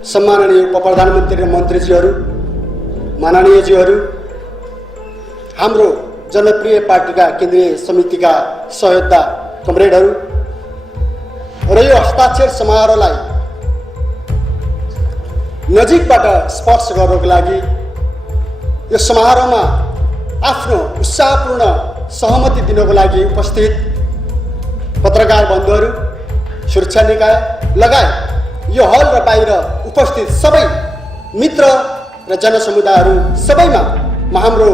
सम्माननीय उप-प्रधानमन्त्री र मन्त्रीजीहरू, माननीयजीहरू, हाम्रो जनप्रिय पार्टीका केन्द्रीय समितिका सहयोद्धा कमरेडहरू र यो हस्ताक्षर समारोहलाई नजिकबाट स्पर्श गर्नको लागि यो समारोहमा आफ्नो उत्साहपूर्ण सहमति दिनको लागि उपस्थित पत्रकार बन्धुहरू, सुरक्षा निकाय लगायत यो हल र बाहिर उपस्थित सबै मित्र र जनसमुदायहरू सबैमा हाम्रो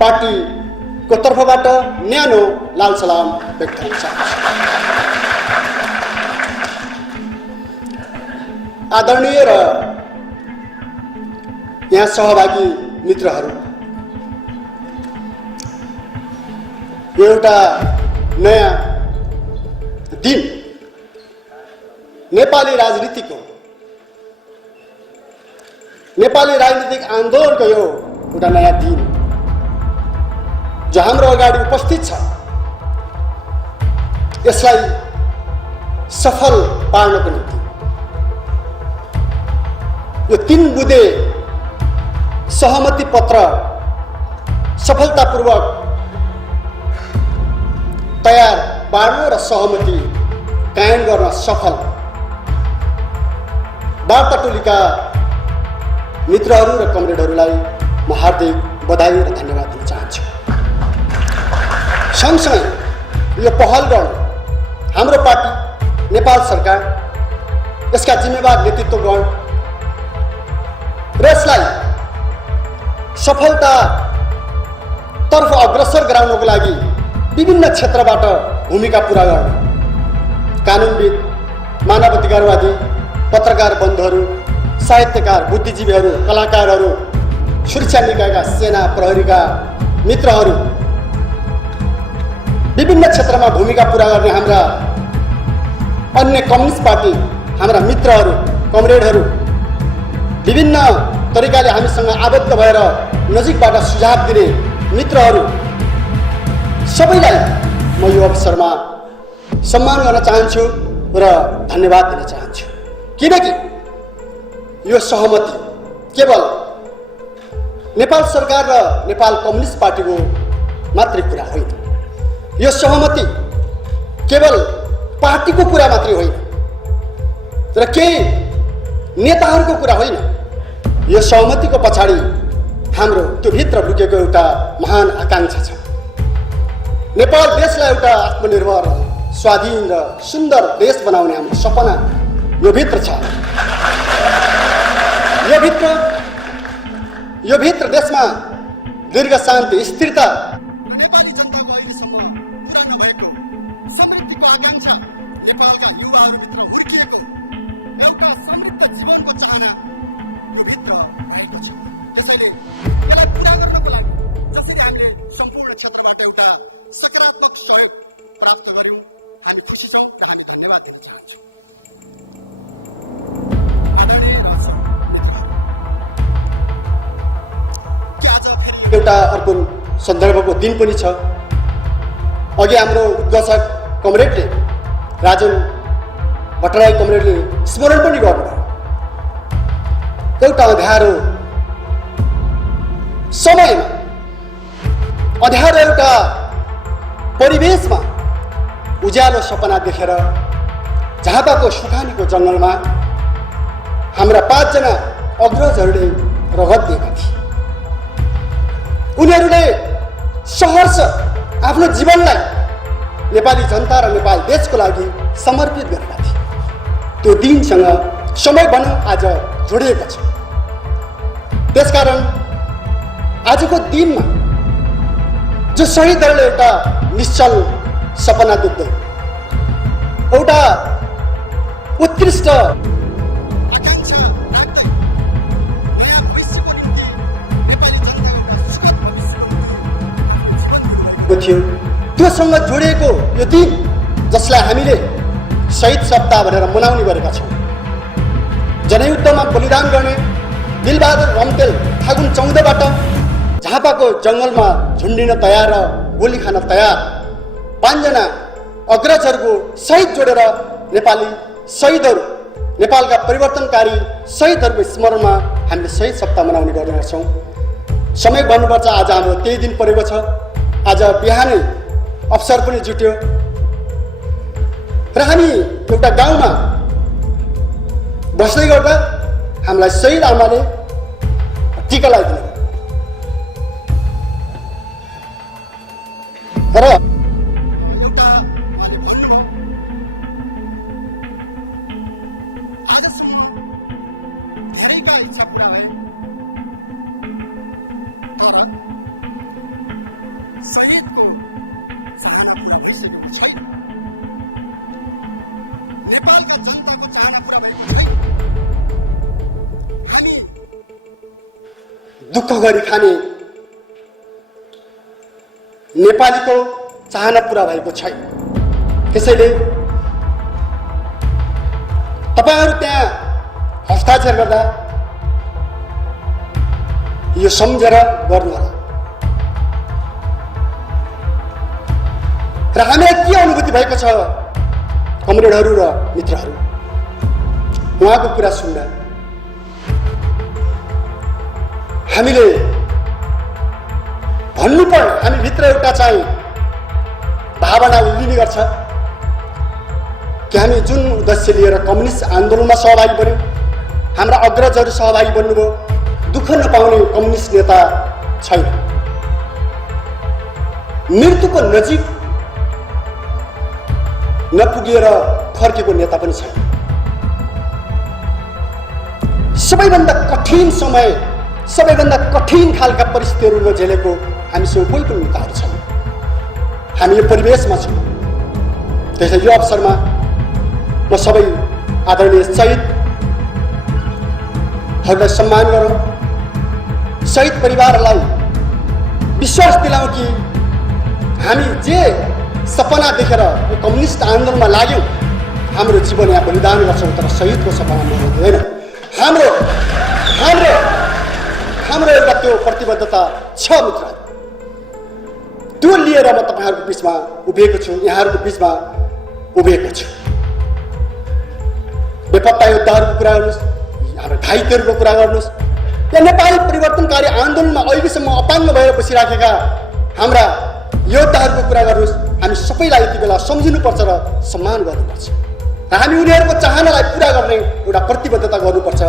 पार्टीको तर्फबाट न्यानो लाल सलाम व्यक्त गर्न चाहन्छु। आदरणीय र यहाँ सहभागी मित्रहरू, एउटा नयाँ दिन नेपाली राजनीतिक आन्दोलनको यो एउटा नयाँ दिन जो हाम्रो अगाडि उपस्थित छ, यसलाई सफल पार्नको निम्ति यो 3 बुँदे सहमति पत्र सफलतापूर्वक तयार पार्न र सहमति कायम गर्न सफल वार्ता टोलीका मित्रहरू र कमरेडहरूलाई म हार्दिक बधाई र धन्यवाद दिन चाहन्छु। सँगसँगै यो पहल गर्न हाम्रो पार्टी, नेपाल सरकार, यसका जिम्मेवार नेतृत्वगण र यसलाई सफलतातर्फ अग्रसर गराउनको लागि विभिन्न क्षेत्रबाट भूमिका पुरा गर्न कानुनविद, मानवाधिकारवादी, पत्रकार बन्धुहरू, साहित्यकार, बुद्धिजीवीहरू, कलाकारहरू, सुरक्षा निकायका सेना प्रहरीका मित्रहरू, विभिन्न क्षेत्रमा भूमिका पुरा गर्ने हाम्रा अन्य कम्युनिस्ट पार्टी हाम्रा मित्रहरू, कमरेडहरू, विभिन्न तरिकाले हामीसँग आबद्ध भएर नजिकबाट सुझाव दिने मित्रहरू सबैलाई म यो अवसरमा सम्मान गर्न चाहन्छु र धन्यवाद दिन चाहन्छु। किनकि यो सहमति केवल नेपाल सरकार र नेपाल कम्युनिस्ट पार्टीको मात्रै कुरा होइन। यो सहमति केवल पार्टीको कुरा मात्रै होइन र केही नेताहरूको कुरा होइन। यो सहमतिको पछाडि हाम्रो त्यो भित्र लुकेको एउटा महान आकांक्षा छ। नेपाल देशलाई एउटा आत्मनिर्भर, स्वाधीन र सुन्दर देश बनाउने हाम्रो सपना यो भित्र छ। यो भित्र देशमा दीर्घ शान्ति, स्थिरता र नेपाली जनताको अहिलेसम्म पुरा नभएको समृद्धिको आकांक्षा, नेपालका युवाहरूभित्र हुर्किएको एउटा समृद्ध जीवनको चाहना यो भित्र रहेको छ। त्यसैले यसलाई पुरा गर्नको लागि जसरी हामीले सम्पूर्ण क्षेत्रबाट एउटा सकारात्मक सहयोग प्राप्त गर्यौं, हामी खुसी छौं र हामी धन्यवाद दिन चाहन्छौँ। एउटा अर्को सन्दर्भको दिन पनि छ। अघि हाम्रो उद्घोषक कमरेडले, राजन भट्टराई कमरेडले स्मरण पनि गर्नुभयो। एउटा अँध्यारो समयमा, अँध्यारो एउटा परिवेशमा उज्यालो सपना देखेर झापाको सुखानीको जङ्गलमा हाम्रा 5 जना अग्रजहरूले रगत दिएका थिए। उनीहरूले सहर्ष आफ्नो जीवनलाई नेपाली जनता र नेपाल देशको लागि समर्पित गरेका थिए। त्यो दिनसँग समय भनौँ आज जोडिएको छ। त्यसकारण आजको दिनमा जो शहीदहरूले एउटा निश्चल सपना देख्दै, एउटा उत्कृष्ट आकांक्षा राख्दै नयाँ भविष्यको निम्ति नेपाली जनताको सुखद भविष्यको निम्ति थियो, त्योसँग जोडिएको यो दिन जसलाई हामीले शहीद सप्ताह भनेर मनाउने गरेका छौँ। जनयुद्धमा बलिदान गर्ने दिलबहादुर रम्तेल फागुन 14बाट झापाको जङ्गलमा झुन्डिन तयार र गोली खान तयार 5 जना अग्रजहरूको सहित जोडेर नेपाली शहीदहरू नेपालका परिवर्तनकारी शहीदहरूको स्मरणमा हामीले शहीद सप्ताह मनाउने गर्ने गर्छौँ। समय भन्नुपर्छ आज हाम्रो त्यही दिन परेको छ। आज बिहानै अवसर पनि जुट्यो र हामी एउटा गाउँमा बस्दै गर्दा हामीलाई शहीद आमाले टीका लगाइदिनु र एउटा उहाँले भन्नुभयो आजसम्म धेरैका इच्छा पुरा भए तर शहीदको चाहना पुरा भइसकेको छैन। नेपालका जनताको चाहना पुरा भएको छैन। हामी दुःख गरी खाने नेपालीको चाहना पुरा भएको छैन। त्यसैले तपाईहरु त्यहाँ हस्ताक्षर गर्दा यो सम्झेर गर्नुहोला र हामीलाई के अनुभूति भएको छ कमरेडहरू र मित्रहरू, उहाँको कुरा सुन्दा हामीले भन्नुपर्ने हामीभित्र एउटा चाहिँ भावना उम्लिने गर्छ कि हामी जुन उद्देश्य लिएर कम्युनिस्ट आन्दोलनमा सहभागी बन्यौँ, हाम्रा अग्रजहरू सहभागी बन्नुभयो, दुःख नपाउने कम्युनिस्ट नेता छैन। मृत्युको नजिक नपुगेर फर्केको नेता पनि छैन। सबैभन्दा कठिन समय, सबैभन्दा कठिन खालका परिस्थितिहरू झेलेको हामीसँग कोही पनि नेताहरू छैन। हामी यो परिवेशमा छौँ। त्यसैले यो अवसरमा म सबै आदरणीय शहीदहरूलाई सम्मान गरौँ, शहीद परिवारलाई विश्वास दिलाउँ कि हामी जे सपना देखेर यो कम्युनिस्ट आन्दोलनमा लाग्यौँ, हाम्रो जीवन यहाँ बलिदान गर्छौँ तर शहीदको सपना मर्नु हुँदैन। हाम्रो हाम्रो हाम्रो एउटा त्यो प्रतिबद्धता छ मित्रहरू, त्यो लिएर म तपाईँहरूको बिचमा उभिएको छु, यहाँहरूको बिचमा उभिएको छु। बेपत्ता योद्धाहरूको कुरा गर्नुहोस्, हाम्रो घाइतेहरूको कुरा गर्नुहोस्, या नेपाली परिवर्तनकारी आन्दोलनमा अहिलेसम्म अपाङ्ग भएर बसिराखेका हाम्रा योद्धाहरूको कुरा गर्नुहोस्। हामी सबैलाई यति बेला सम्झिनुपर्छ र सम्मान गर्नुपर्छ र हामी उनीहरूको चाहनालाई पुरा गर्ने एउटा प्रतिबद्धता गर्नुपर्छ।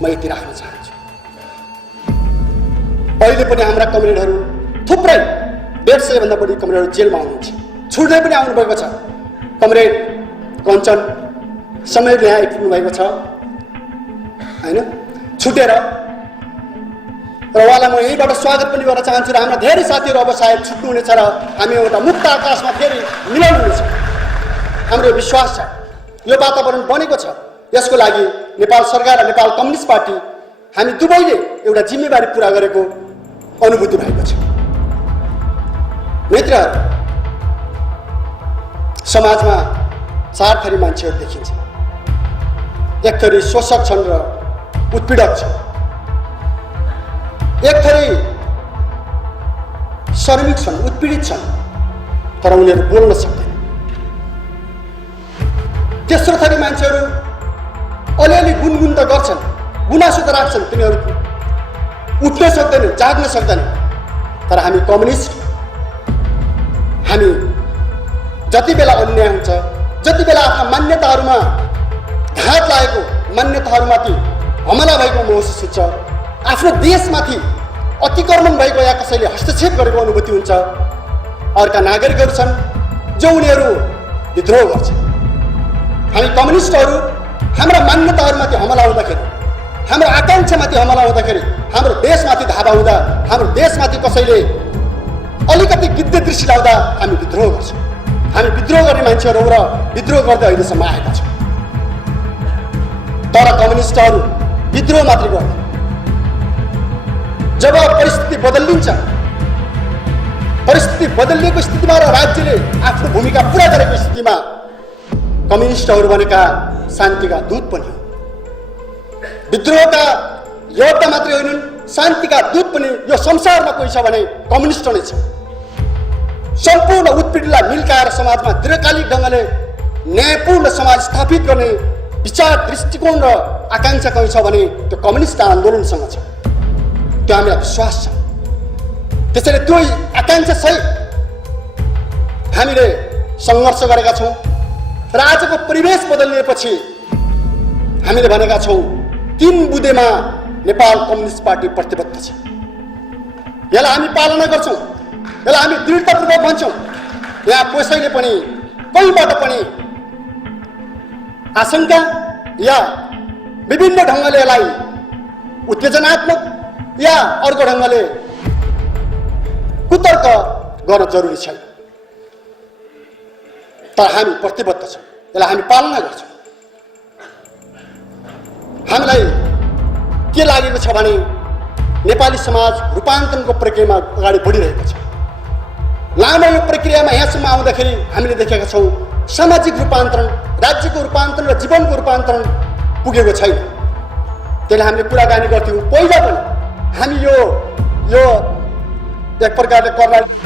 म यति राख्न चाहन्छु। अहिले पनि हाम्रा कमरेडहरू थुप्रै 150 भन्दा बढी कमरेडहरू जेलमा हुनुहुन्छ, छुट्दै पनि आउनुभएको छ। कमरेड कञ्चन समयले यहाँ आइपुग्नु भएको छ होइन, छुटेर र उहाँलाई म यहीँबाट स्वागत पनि गर्न चाहन्छु र हाम्रा धेरै साथीहरू अब सायद छुट्नुहुनेछ र हामी एउटा मुक्त आकाशमा फेरि मिलन हुनेछ। हाम्रो विश्वास छ, यो वातावरण बनेको छ। यसको लागि नेपाल सरकार र नेपाल कम्युनिस्ट पार्टी हामी दुवैले एउटा जिम्मेवारी पुरा गरेको अनुभूति भएको छ। मित्रहरू, समाजमा 4 थरी मान्छेहरू देखिन्छ। एक थरी शोषक छन् र उत्पीडक छन्, एक थरी श्रमिक छन्, उत्पीडित छन् तर उनीहरू बोल्न सक्दैन। तेस्रो थरी मान्छेहरू अलिअलि गुनगुन त गर्छन्, गुनासो त राख्छन्, तिनीहरू उठ्न सक्दैन, जाग्न सक्दैन। तर हामी कम्युनिस्ट, हामी जति बेला अन्याय हुन्छ, जति बेला आफ्ना मान्यताहरूमा घात लागेको, मान्यताहरूमाथि हमला भएको महसुस हुन्छ, आफ्नो देशमाथि अतिक्रमण भएको या कसैले हस्तक्षेप गरेको अनुभूति हुन्छ, अर्का नागरिकहरू छन् जो उनीहरू विद्रोह गर्छन्। हामी कम्युनिस्टहरू हाम्रा मान्यताहरूमाथि हमला हुँदाखेरि, हाम्रो आकांक्षामाथि हमला हुँदाखेरि, हाम्रो देशमाथि धावा हुँदा, हाम्रो देशमाथि कसैले अलिकति गिद्ध दृष्टि लाउँदा हामी विद्रोह गर्छौँ। हामी विद्रोह गर्ने मान्छेहरू र विद्रोह गर्दै अहिलेसम्म आएका छौँ। तर कम्युनिस्टहरू विद्रोह मात्रै गर्दैन। जब परिस्थिति बदलिन्छ, परिस्थिति बदलिएको स्थितिमा र राज्यले आफ्नो भूमिका पुरा गरेको स्थितिमा कम्युनिस्टहरू भनेका शान्तिका दूत पनि हो। विद्रोहका योद्धा मात्रै होइनन्, शान्तिका दूत पनि यो संसारमा कोही छ भने कम्युनिस्ट नै छ। सम्पूर्ण उत्पीडनलाई मिल्काएर समाजमा दीर्घकालिक ढङ्गले न्यायपूर्ण समाज स्थापित गर्ने विचार दृष्टिकोण र आकांक्षा कहीँ छ भने त्यो कम्युनिस्ट आन्दोलनसँग छ। त्यो हामीलाई विश्वास छ। त्यसैले त्यो आकांक्षा सहित हामीले सङ्घर्ष गरेका छौँ र आजको परिवेश बदलिएपछि हामीले भनेका छौँ 3 बुँदेमा नेपाल कम्युनिस्ट पार्टी प्रतिबद्ध छ। यसलाई हामी पालना गर्छौँ, यसलाई हामी दृढतापूर्वक भन्छौँ। यहाँ कसैले पनि कहीँबाट पनि आशंका या विभिन्न ढङ्गले यसलाई उत्तेजनात्मक या अर्को ढङ्गले कुतर्क गर्न जरुरी छैन। तर हामी प्रतिबद्ध छौँ, यसलाई हामी पालना गर्छौँ। हामीलाई के लागेको छ भने नेपाली समाज रूपान्तरणको प्रक्रियामा अगाडि बढिरहेको छ। लामो यो प्रक्रियामा यहाँसम्म आउँदाखेरि हामीले देखेका छौँ सामाजिक रूपान्तरण, राज्यको रूपान्तरण र जीवनको रूपान्तरण पुगेको छैन। त्यसले हामीले कुराकानी गर्थ्यौँ पहिला पनि हामी यो एक प्रकारले कर्णाली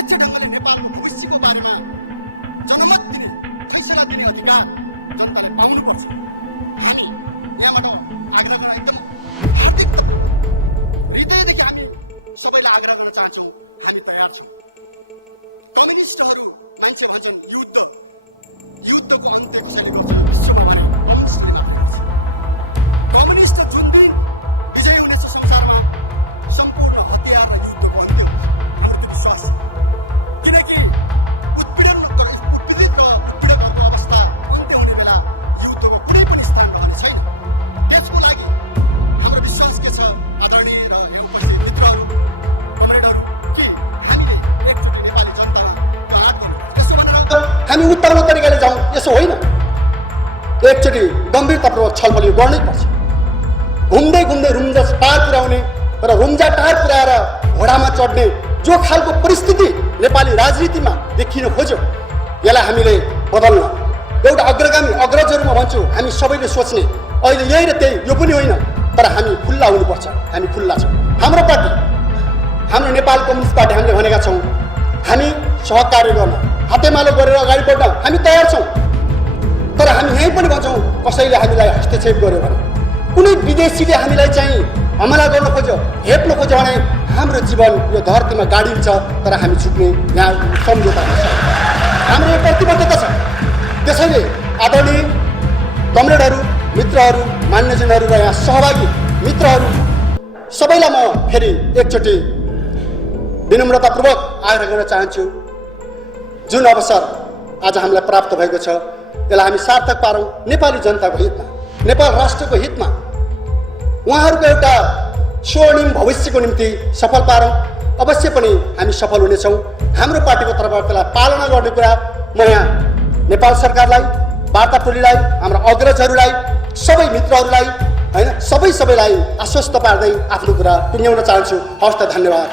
निरपेक्ष ढङ्गले नेपालको भविष्यको बारेमा जनमत दिने फैसला दिने अधिकार जनताले पाउनुपर्छ। हामी यहाँबाट आग्रह गर्न एकदम हार्दिक हृदयदेखि हामी सबैलाई आग्रह गर्न चाहन्छौँ, हामी तयार छौँ। कम्युनिस्टहरू मान्छे भन्छन् युद्धको अन्त्य कसैले गर्छ, विश्वभरि कम्युनिस्टले मात्र गर्छ। कम्युनिस्ट जुन दिन विजय हुनेछ संसारमा, सम्पूर्ण हतियार र युद्धको अन्त्य हाम्रो त्यो विश्वास छ। किनकि उत्पीडनको अवस्था अन्त्य हुने बेला युद्धको कुनै पनि स्थान रहने छैन। त्यसको लागि हाम्रो विश्वास के छ आदरणीय र मित्रहरू, कमरेडहरू, कि हामीले एकचोटि नेपाली जनतालाई हात दिनुपर्छ। त्यसो भनेर हामी उत्तरको तरिकाले जाउँ यसो होइन। एकचोटि गम्भीरतापूर्वक छलफल यो गर्नै पर्छ। घुम्दै घुम्दै रुम्जा टार पुर्याउने र रुम्जा टार पुर्याएर घोडामा चढ्ने जो खालको परिस्थिति नेपाली राजनीतिमा देखिन खोज्यो, यसलाई हामीले बदल्न एउटा अग्रगामी अग्रजहरूमा भन्छु हामी सबैले सोच्ने अहिले यही र त्यही यो पनि होइन, तर हामी खुल्ला हुनुपर्छ। हामी खुल्ला छौँ। हाम्रो पार्टी, हाम्रो नेपाल कम्युनिस्ट पार्टी, हामीले भनेका छौँ हामी सहकार्य गर्न, हातेमालो गरेर अगाडि बढ्न हामी तयार छौँ। तर हामी यहीँ पनि भन्छौँ कसैले हामीलाई हस्तक्षेप गर्यो भने, कुनै विदेशीले हामीलाई चाहिँ हमला गर्न खोज्यो, हेप्न खोज्यो भने हाम्रो जीवन यो धरतीमा गाडिन्छ, तर हामी छुट्ने यहाँ सम्झौता गर्छ। हाम्रो यो प्रतिबद्धता छ। त्यसैले आदरणीय कमरेडहरू, मित्रहरू, मान्यजनहरू र यहाँ सहभागी मित्रहरू सबैलाई म फेरि एकचोटि विनम्रतापूर्वक आग्रह गर्न चाहन्छु, जुन अवसर आज हामीलाई प्राप्त भएको छ यसलाई हामी सार्थक पारौँ। नेपाली जनताको हितमा, नेपाल राष्ट्रको हितमा, उहाँहरूको एउटा स्वर्णिम भविष्यको निम्ति सफल पारौँ। अवश्य पनि हामी सफल हुनेछौँ। हाम्रो पार्टीको तर्फबाट त्यसलाई पालना गर्ने कुरा म यहाँ नेपाल सरकारलाई, वार्ता टोलीलाई, हाम्रा अग्रजहरूलाई, सबै मित्रहरूलाई होइन सबैलाई आश्वस्त पार्दै आफ्नो कुरा टुङ्ग्याउन चाहन्छु। हवस् त, धन्यवाद।